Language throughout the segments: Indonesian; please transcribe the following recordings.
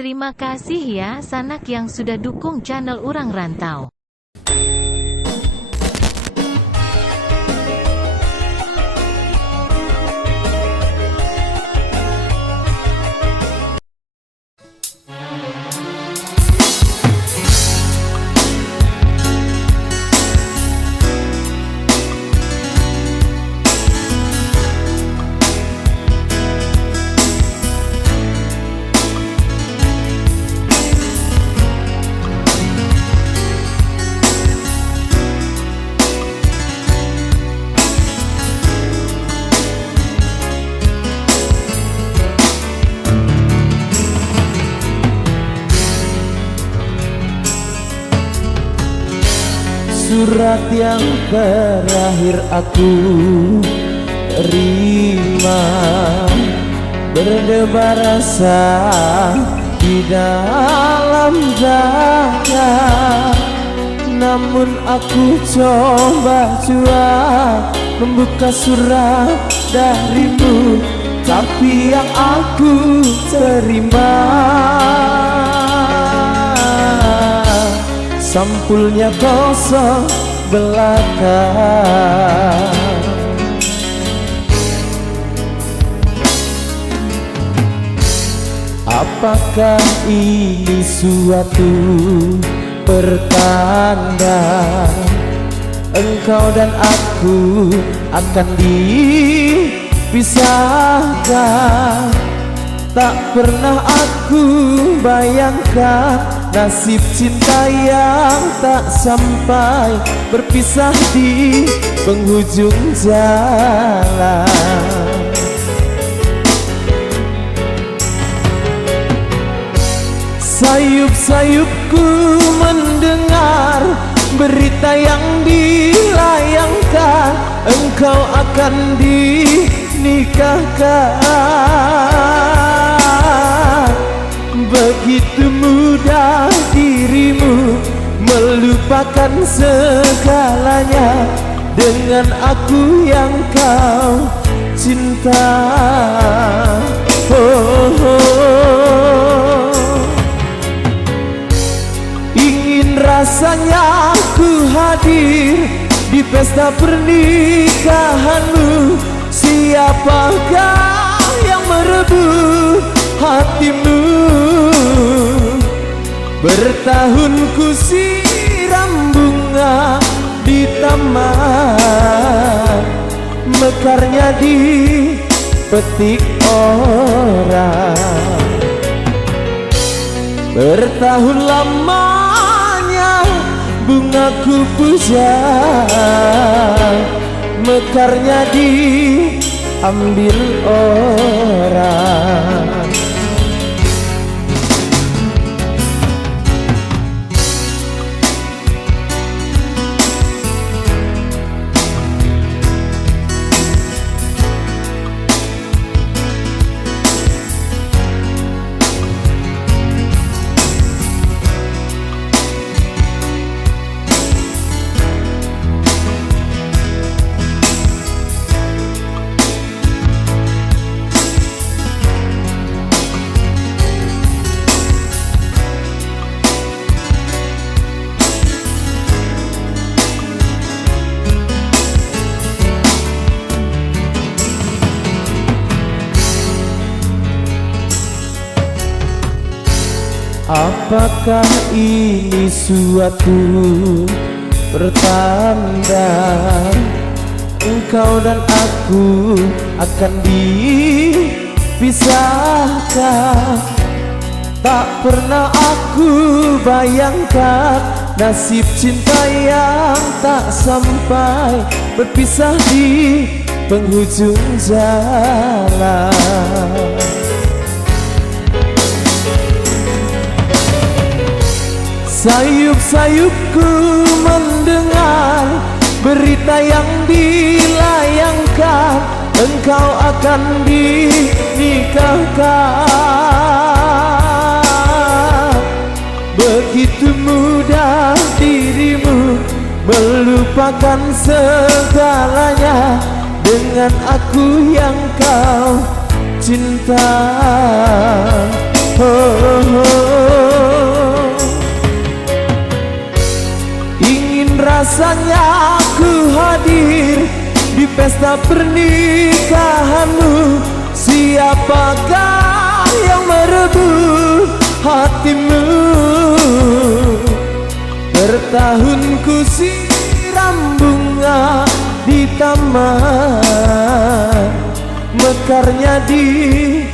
Terima kasih ya Sanak yang sudah dukung channel Urang Rantau. Surat yang terakhir aku terima, berdebar rasa di dalam dada. Namun aku coba membuka surat darimu, tapi yang aku terima sampulnya kosong belaka. Apakah ini suatu pertanda engkau dan aku akan dipisahkan? Tak pernah aku bayangkan nasib cinta yang tak sampai, berpisah di penghujung jalan. Sayup-sayupku mendengar berita yang dilayangkan, engkau akan dinikahkan. Begitu mudah dirimu melupakan segalanya dengan aku yang kau cinta. Ingin rasanya ku hadir di pesta pernikahanmu. Siapakah yang merebut hatimu? Bertahun ku siram bunga di taman, mekarnya dipetik orang. Bertahun lamanya bunga ku puja, mekarnya diambil orang. Apakah ini suatu pertanda engkau dan aku akan dipisahkan? Tak pernah aku bayangkan nasib cinta yang tak sampai, berpisah di penghujung jalan. Sayup-sayupku mendengar berita yang dilayangkan, engkau akan dinikahkan. Begitu mudah dirimu melupakan segalanya dengan aku yang kau cinta. oh. Ingin rasanya ku hadir di pesta pernikahanmu. Siapakah yang merebut hatimu? Bertahun ku siram bunga di taman, mekarnya di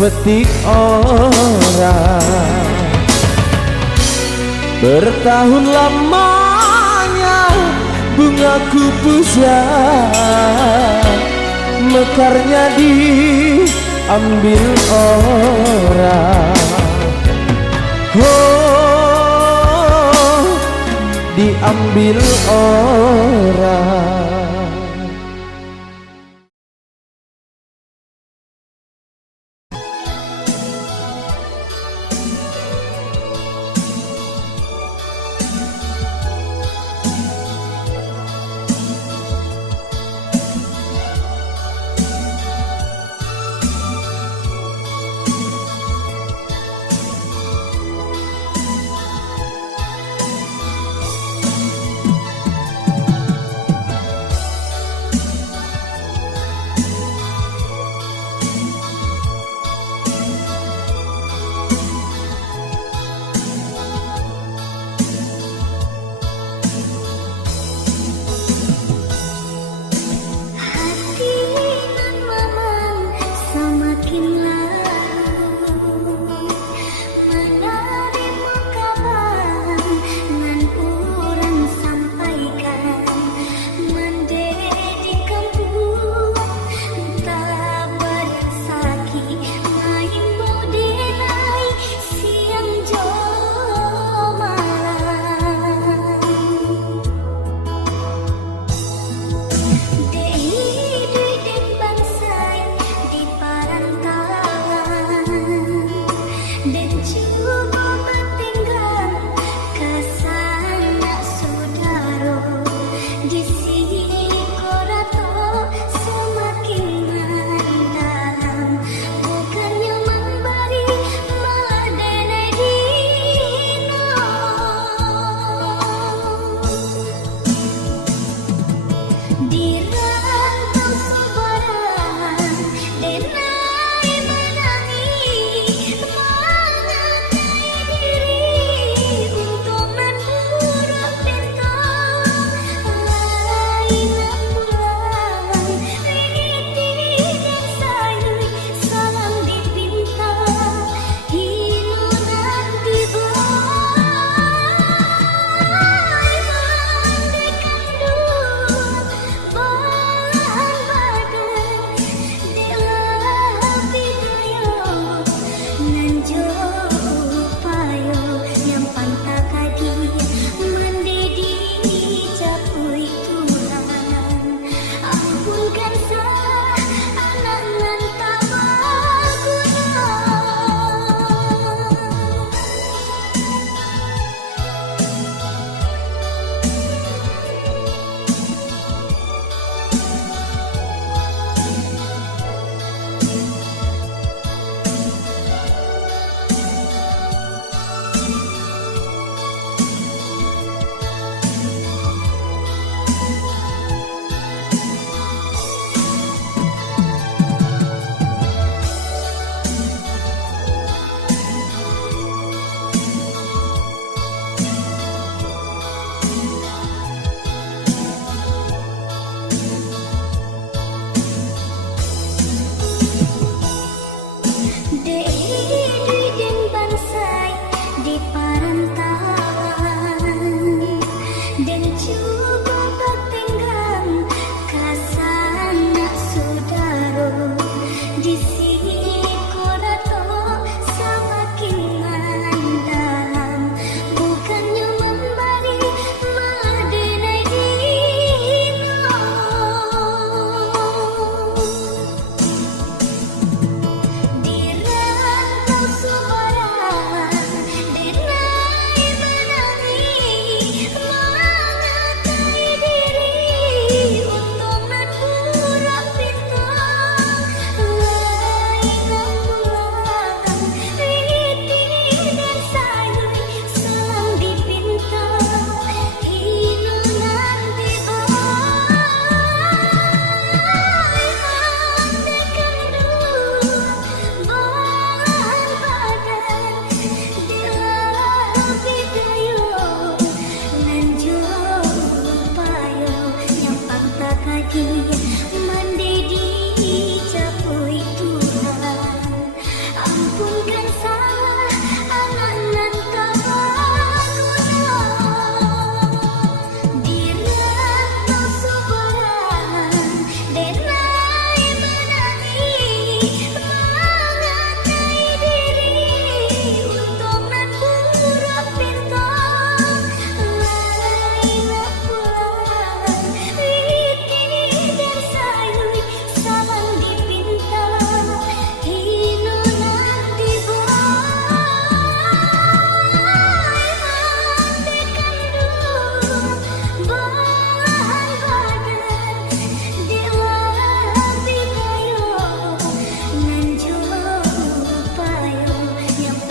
petik orang. Bertahun lamanya bungaku puja, mekarnya diambil orang. Oh, diambil orang.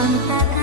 yang tak